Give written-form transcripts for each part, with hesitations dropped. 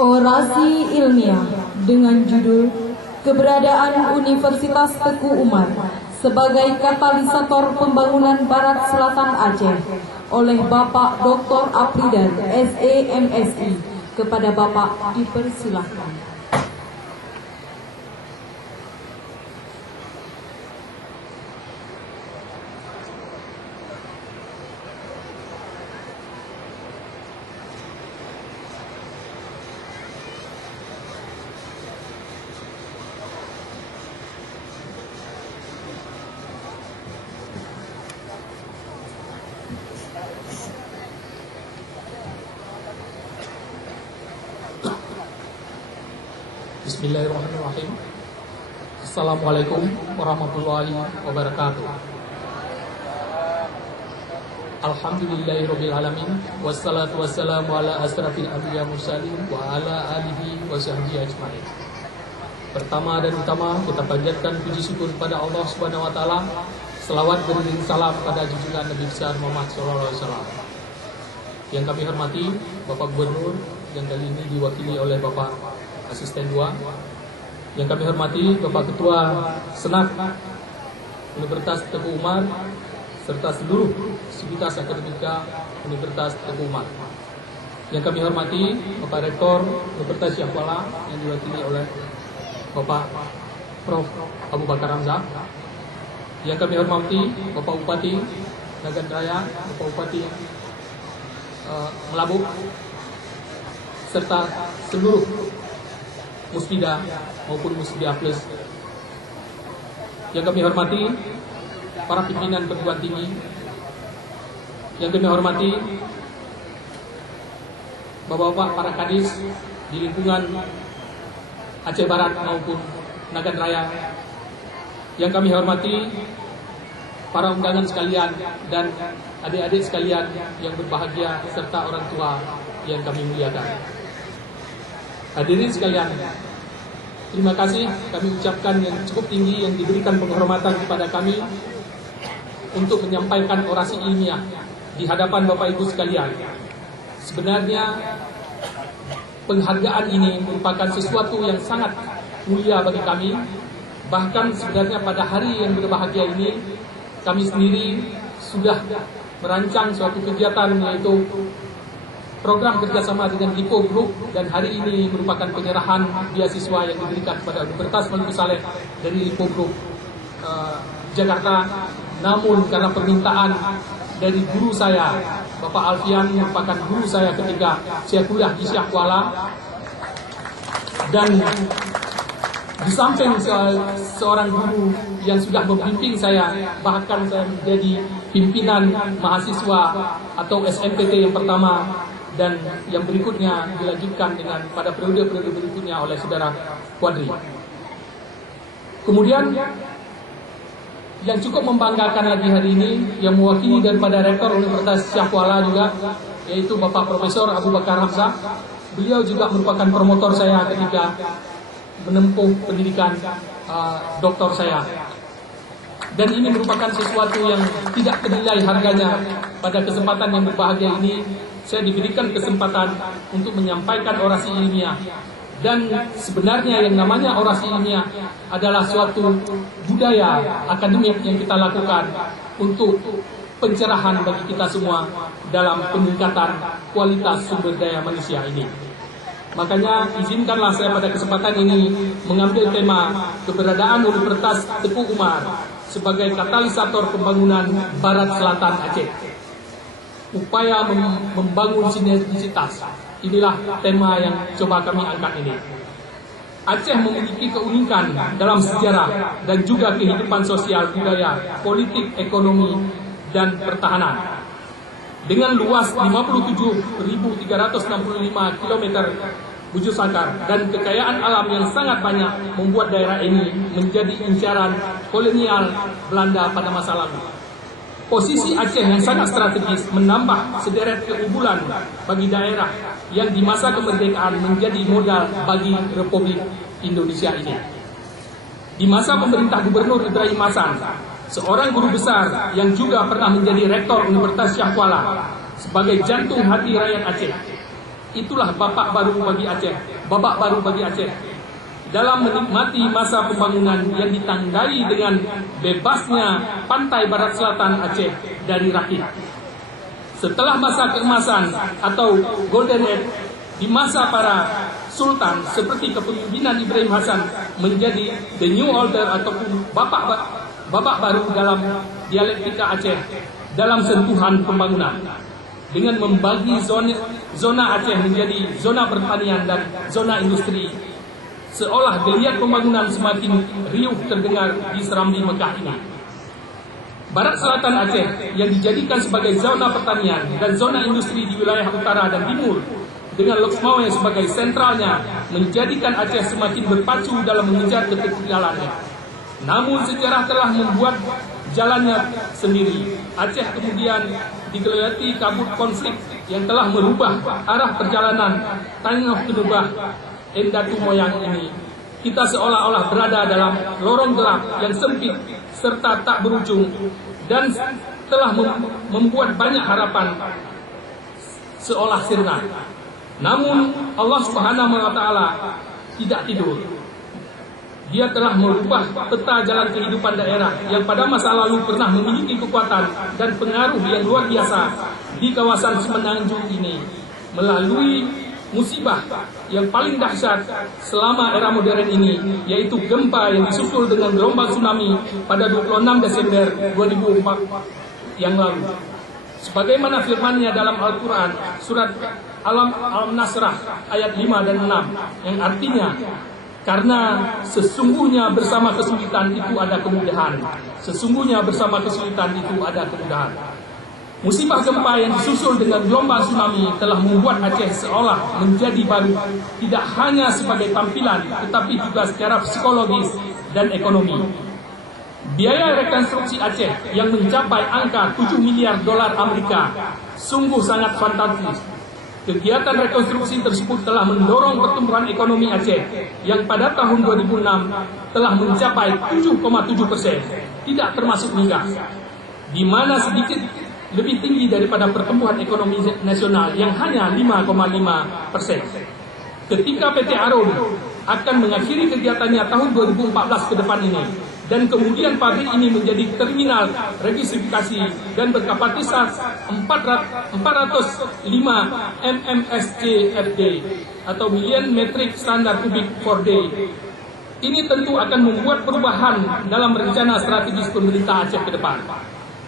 Orasi ilmiah dengan judul Keberadaan Universitas Teguh Umar sebagai Katalisator Pembangunan Barat Selatan Aceh oleh Bapak Dr. Apridar, SEMSI. Kepada Bapak dipersilahkan. Bismillahirrahmanirrahim. Assalamualaikum warahmatullahi wabarakatuh. Alhamdulillahirabbil alamin, wassalatu wassalamu ala asrafil anbiya mursalin wa ala alihi wa sahbihi ajmain. Pertama dan utama kita panjatkan puji syukur kepada Allah Subhanahu wa taala. Selawat beriring salam pada junjungan Nabi besar Muhammad sallallahu alaihi wasallam. Yang kami hormati Bapak Gubernur yang kali ini diwakili oleh Bapak Asisten 2, yang kami hormati Bapak Ketua Senak Universitas Teguh Umar serta seluruh sivitas akademika Universitas Teguh Umar. Yang kami hormati Bapak Rektor Universitas Syah Kuala yang diwakili oleh Bapak Prof. Abu Bakar Hamzah. Yang kami hormati Bapak Bupati Nagan Raya, Bapak Bupati Melabuh, serta seluruh Musbida maupun Musbida Plus. Yang kami hormati para pimpinan perguruan tinggi. Yang kami hormati bapak-bapak para kadis di lingkungan Aceh Barat maupun Nagan Raya. Yang kami hormati para undangan sekalian dan adik-adik sekalian yang berbahagia serta orang tua yang kami muliakan. Hadirin sekalian, terima kasih kami ucapkan yang cukup tinggi yang diberikan penghormatan kepada kami untuk menyampaikan orasi ilmiah di hadapan Bapak Ibu sekalian. Sebenarnya penghargaan ini merupakan sesuatu yang sangat mulia bagi kami. Bahkan sebenarnya pada hari yang berbahagia ini kami sendiri sudah merancang suatu kegiatan, yaitu program kerjasama dengan Lipo Group, dan hari ini merupakan penyerahan beasiswa yang diberikan kepada Universitas Maluku Saleh dari Lipo Group Jakarta. Namun karena permintaan dari guru saya, Bapak Alfian, merupakan guru saya ketika saya kuliah di Syah Kuala, dan di samping seorang guru yang sudah membimbing saya, bahkan saya menjadi pimpinan mahasiswa atau SMPT yang pertama, dan yang berikutnya dilanjutkan dengan pada periode-periode berikutnya oleh saudara Quadri. Kemudian yang cukup membanggakan lagi hari ini, yang mewakili daripada Rektor Universitas Syah Kuala juga, yaitu Bapak Profesor Abu Bakar Hamzah. Beliau juga merupakan promotor saya ketika menempuh pendidikan doktor saya. Dan ini merupakan sesuatu yang tidak ternilai harganya. Pada kesempatan yang berbahagia ini, saya diberikan kesempatan untuk menyampaikan orasi ilmiah. Dan sebenarnya yang namanya orasi ilmiah adalah suatu budaya akademik yang kita lakukan untuk pencerahan bagi kita semua dalam peningkatan kualitas sumber daya manusia ini. Makanya izinkanlah saya pada kesempatan ini mengambil tema keberadaan Universitas Teguh Umar sebagai katalisator pembangunan Barat Selatan Aceh. Upaya membangun sinergisitas. Inilah tema yang coba kami angkat ini. Aceh memiliki keunikan dalam sejarah dan juga kehidupan sosial, budaya, politik, ekonomi, dan pertahanan. Dengan luas 57.365 km bujur sangkar dan kekayaan alam yang sangat banyak, membuat daerah ini menjadi incaran kolonial Belanda pada masa lalu. Posisi Aceh yang sangat strategis menambah sederet keunggulan bagi daerah yang di masa kemerdekaan menjadi modal bagi Republik Indonesia ini. Di masa pemerintah Gubernur Ibrahim Hasan, seorang guru besar yang juga pernah menjadi Rektor Universitas Syah Kuala sebagai jantung hati rakyat Aceh, Itulah babak baru bagi Aceh dalam menikmati masa pembangunan yang ditandai dengan bebasnya pantai barat selatan Aceh dari rakit. Setelah masa keemasan atau Golden Age di masa para sultan seperti kepemimpinan Ibrahim Hasan menjadi the new order ataupun babak baru dalam dialektika Aceh dalam sentuhan pembangunan dengan membagi zona Aceh menjadi zona pertanian dan zona industri. Seolah geliat pembangunan semakin riuh terdengar di Serambi Mekah ini. Barat selatan Aceh yang dijadikan sebagai zona pertanian dan zona industri di wilayah utara dan timur dengan Lok Sumawe sebagai sentralnya menjadikan Aceh semakin berpacu dalam mengejar ketertinggalannya. Namun sejarah telah membuat jalannya sendiri. Aceh kemudian digeluyati kabut konflik yang telah merubah arah perjalanan Tanah Kedubah Endatu Moyang ini. Kita seolah-olah berada dalam lorong gelap yang sempit serta tak berujung dan telah membuat banyak harapan seolah sirna. Namun Allah Subhanahu wa Ta'ala tidak tidur. Dia telah merubah peta jalan kehidupan daerah yang pada masa lalu pernah memiliki kekuatan dan pengaruh yang luar biasa di kawasan Semenanjung ini melalui musibah yang paling dahsyat selama era modern ini, yaitu gempa yang disusul dengan gelombang tsunami pada 26 Desember 2004 yang lalu. Sebagaimana firman-Nya dalam Al-Quran, surat Al-Nasrah ayat 5 dan 6, yang artinya, karena sesungguhnya bersama kesulitan itu ada kemudahan. Sesungguhnya bersama kesulitan itu ada kemudahan. Musibah gempa yang disusul dengan gelombang tsunami telah membuat Aceh seolah menjadi baru, tidak hanya sebagai tampilan, tetapi juga secara psikologis dan ekonomi. Biaya rekonstruksi Aceh yang mencapai angka 7 miliar dolar Amerika sungguh sangat fantastis. Kegiatan rekonstruksi tersebut telah mendorong pertumbuhan ekonomi Aceh yang pada tahun 2006 telah mencapai 7,7%, tidak termasuk migas, di mana sedikit lebih tinggi daripada pertumbuhan ekonomi nasional yang hanya 5,5%. Ketika PT Arum akan mengakhiri kegiatannya tahun 2014 ke depan ini, dan kemudian pabrik ini menjadi terminal regasifikasi dan berkapasitas 405 mmscfd atau million metric standard kubik per day. Ini tentu akan membuat perubahan dalam rencana strategis pemerintah Aceh ke depan.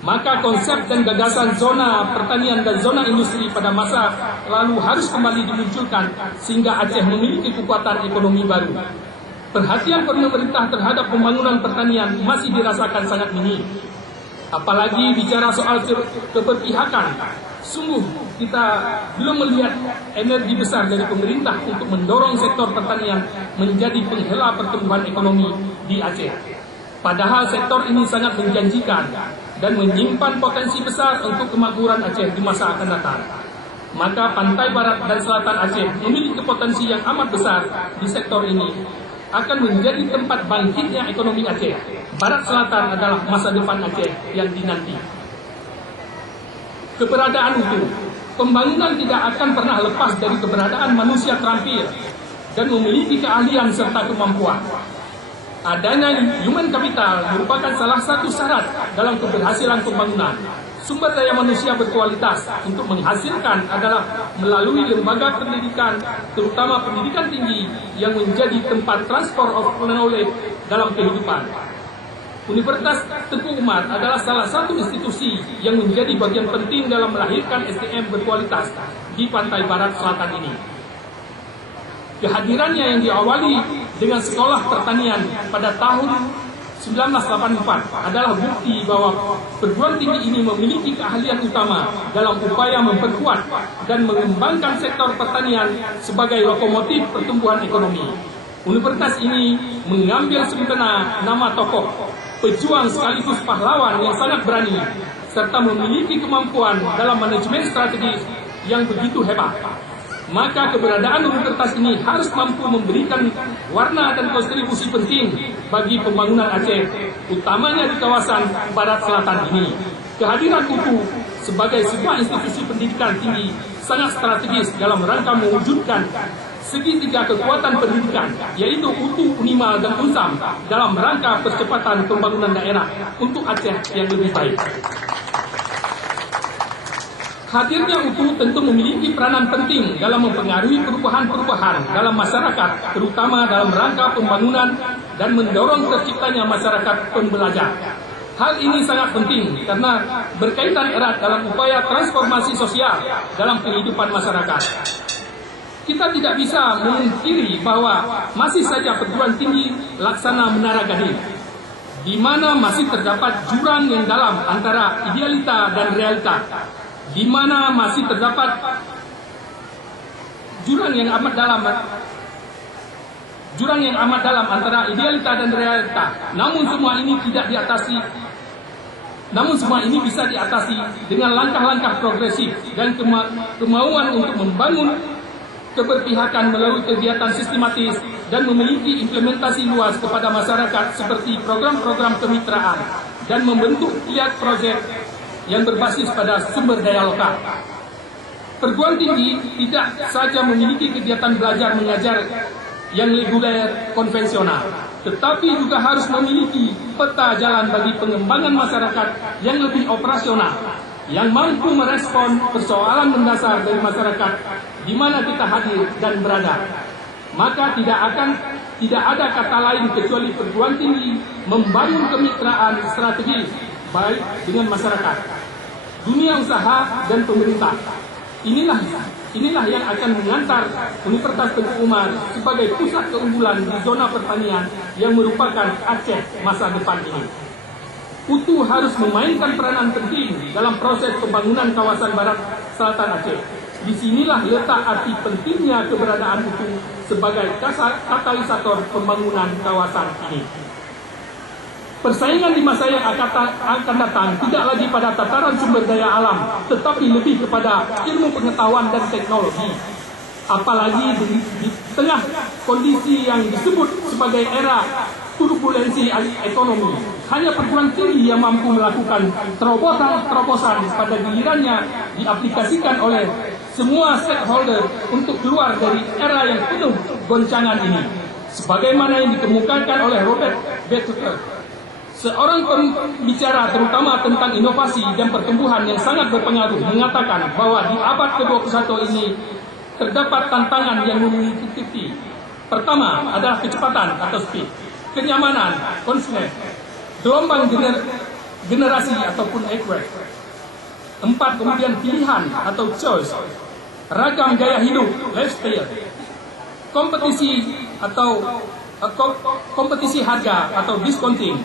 Maka konsep dan gagasan zona pertanian dan zona industri pada masa lalu harus kembali dimunculkan sehingga Aceh memiliki kekuatan ekonomi baru. Perhatian pemerintah terhadap pembangunan pertanian masih dirasakan sangat minim. Apalagi bicara soal keberpihakan, sungguh kita belum melihat energi besar dari pemerintah untuk mendorong sektor pertanian menjadi penghela pertumbuhan ekonomi di Aceh. Padahal sektor ini sangat menjanjikan dan menyimpan potensi besar untuk kemakmuran Aceh di masa akan datang. Maka pantai barat dan selatan Aceh memiliki potensi yang amat besar di sektor ini, akan menjadi tempat bangkitnya ekonomi Aceh. Barat selatan adalah masa depan Aceh yang dinanti. Keberadaan utuh, pembangunan tidak akan pernah lepas dari keberadaan manusia terampil dan memiliki keahlian serta kemampuan. Adanya human capital merupakan salah satu syarat dalam keberhasilan pembangunan. Sumber daya manusia berkualitas untuk menghasilkan adalah melalui lembaga pendidikan, terutama pendidikan tinggi yang menjadi tempat transfer of knowledge dalam kehidupan. Universitas Tengku Umar adalah salah satu institusi yang menjadi bagian penting dalam melahirkan SDM berkualitas di pantai barat selatan ini. Kehadirannya yang diawali dengan sekolah pertanian pada tahun 1984 adalah bukti bahwa perguruan tinggi ini memiliki keahlian utama dalam upaya memperkuat dan mengembangkan sektor pertanian sebagai lokomotif pertumbuhan ekonomi. Universitas ini mengambil sebutan nama tokoh, pejuang sekaligus pahlawan yang sangat berani, serta memiliki kemampuan dalam manajemen strategis yang begitu hebat. Maka keberadaan universitas ini harus mampu memberikan warna dan kontribusi penting bagi pembangunan Aceh, utamanya di kawasan barat selatan ini. Kehadiran UPU sebagai sebuah institusi pendidikan tinggi sangat strategis dalam rangka mewujudkan segitiga kekuatan pendidikan, yaitu UTU, UNIMA, dan UNSAM dalam rangka percepatan pembangunan daerah untuk Aceh yang lebih baik. Hadirnya UTU tentu memiliki peranan penting dalam mempengaruhi perubahan-perubahan dalam masyarakat, terutama dalam rangka pembangunan dan mendorong terciptanya masyarakat pembelajar. Hal ini sangat penting karena berkaitan erat dalam upaya transformasi sosial dalam kehidupan masyarakat. Kita tidak bisa memungkiri bahwa masih saja perguruan tinggi laksana Menara Gading, di mana masih terdapat jurang yang dalam antara idealita dan realita, di mana masih terdapat jurang yang amat dalam antara idealita dan realita. Namun semua ini bisa diatasi dengan langkah-langkah progresif dan kemauan untuk membangun keberpihakan melalui kegiatan sistematis dan memiliki implementasi luas kepada masyarakat seperti program-program kemitraan dan membentuk kiat proyek yang berbasis pada sumber daya lokal. Perguruan tinggi tidak saja memiliki kegiatan belajar mengajar yang reguler konvensional, tetapi juga harus memiliki peta jalan bagi pengembangan masyarakat yang lebih operasional, yang mampu merespon persoalan mendasar dari masyarakat di mana kita hadir dan berada. Maka tidak ada kata lain kecuali perguruan tinggi membangun kemitraan strategis baik dengan masyarakat, dunia usaha, dan pemerintah. Inilah yang akan mengantar Universitas Tengku Umar sebagai pusat keunggulan di zona pertanian yang merupakan Aceh masa depan ini. UTU harus memainkan peranan penting dalam proses pembangunan kawasan barat selatan Aceh. Disinilah letak arti pentingnya keberadaan UTU sebagai katalisator pembangunan kawasan ini. Persaingan di masa yang akan datang tidak lagi pada tataran sumber daya alam, tetapi lebih kepada ilmu pengetahuan dan teknologi. Apalagi di tengah kondisi yang disebut sebagai era turbulensi ekonomi, hanya perguruan tinggi yang mampu melakukan terobosan pada gilirannya diaplikasikan oleh semua stakeholder untuk keluar dari era yang penuh goncangan ini. Sebagaimana yang dikemukakan oleh Robert Bethune, seorang pembicara terutama tentang inovasi dan pertumbuhan yang sangat berpengaruh, mengatakan bahwa di abad ke-21 ini terdapat tantangan yang memiliki. Pertama adalah kecepatan atau speed, kenyamanan, convenience, gelombang generasi ataupun equate. 4, kemudian pilihan atau choice, ragam gaya hidup, lifestyle, kompetisi harga atau discounting,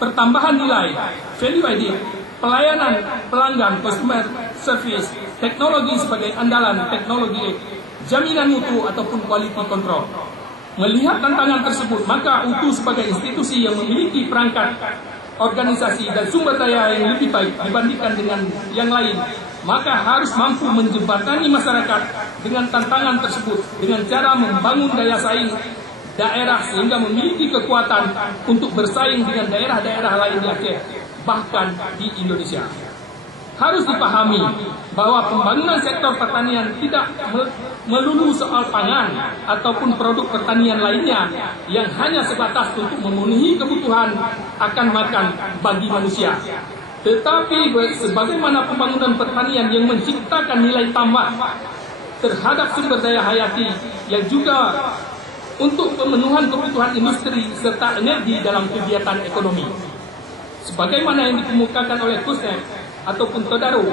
pertambahan nilai, value added, pelayanan pelanggan, customer service, teknologi sebagai andalan, teknologi, jaminan mutu ataupun quality control. Melihat tantangan tersebut, maka UTU sebagai institusi yang memiliki perangkat organisasi dan sumber daya yang lebih baik dibandingkan dengan yang lain, maka harus mampu menjembatani masyarakat dengan tantangan tersebut dengan cara membangun daya saing daerah sehingga memiliki kekuatan untuk bersaing dengan daerah-daerah lain di Aceh, bahkan di Indonesia. Harus dipahami bahwa pembangunan sektor pertanian tidak melulu soal pangan ataupun produk pertanian lainnya yang hanya sebatas untuk memenuhi kebutuhan akan makan bagi manusia. Tetapi sebagaimana pembangunan pertanian yang menciptakan nilai tambah terhadap sumber daya hayati yang juga untuk pemenuhan kebutuhan industri serta energi dalam kegiatan ekonomi. Sebagaimana yang dikemukakan oleh Kusnet ataupun Todaro,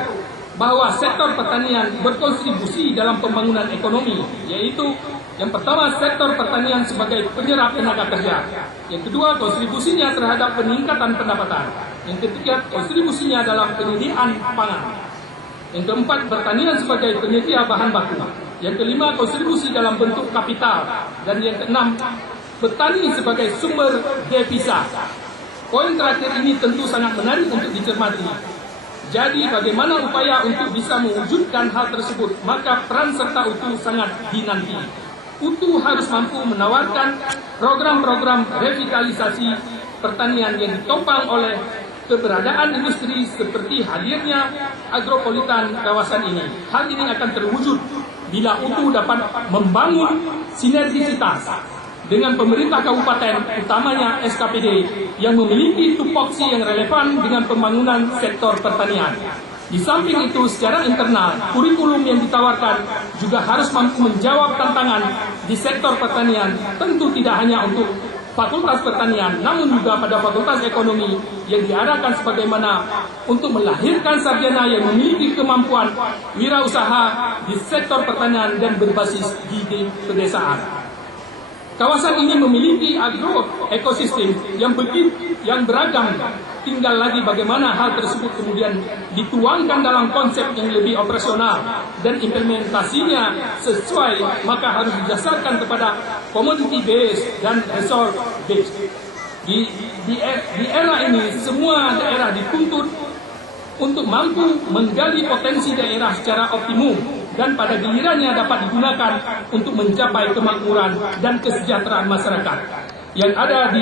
bahwa sektor pertanian berkontribusi dalam pembangunan ekonomi, yaitu yang pertama sektor pertanian sebagai penyerap tenaga kerja, yang kedua kontribusinya terhadap peningkatan pendapatan, yang ketiga kontribusinya dalam penyediaan pangan, yang keempat pertanian sebagai penyedia bahan baku, yang kelima kontribusi dalam bentuk kapital, dan yang keenam petani sebagai sumber devisa. Poin terakhir ini tentu sangat menarik untuk dicermati. Jadi bagaimana upaya untuk bisa mewujudkan hal tersebut, maka peran serta UTU sangat dinanti. UTU harus mampu menawarkan program-program revitalisasi pertanian yang ditopang oleh keberadaan industri seperti hadirnya agropolitan kawasan ini. Hal ini akan terwujud bila UTU dapat membangun sinergisitas dengan pemerintah kabupaten, utamanya SKPD, yang memiliki tupoksi yang relevan dengan pembangunan sektor pertanian. Di samping itu, secara internal, kurikulum yang ditawarkan juga harus mampu menjawab tantangan di sektor pertanian, tentu tidak hanya untuk Fakultas Pertanian, namun juga pada Fakultas Ekonomi yang diarahkan sebagaimana untuk melahirkan sarjana yang memiliki kemampuan wirausaha di sektor pertanian dan berbasis di pedesaan. Kawasan ini memiliki ekosistem yang beragam. Tinggal lagi bagaimana hal tersebut kemudian dituangkan dalam konsep yang lebih operasional dan implementasinya sesuai, maka harus didasarkan kepada commodity base dan resource base. Di era ini semua daerah dituntut untuk mampu menggali potensi daerah secara optimum dan pada gilirannya dapat digunakan untuk mencapai kemakmuran dan kesejahteraan masyarakat yang ada di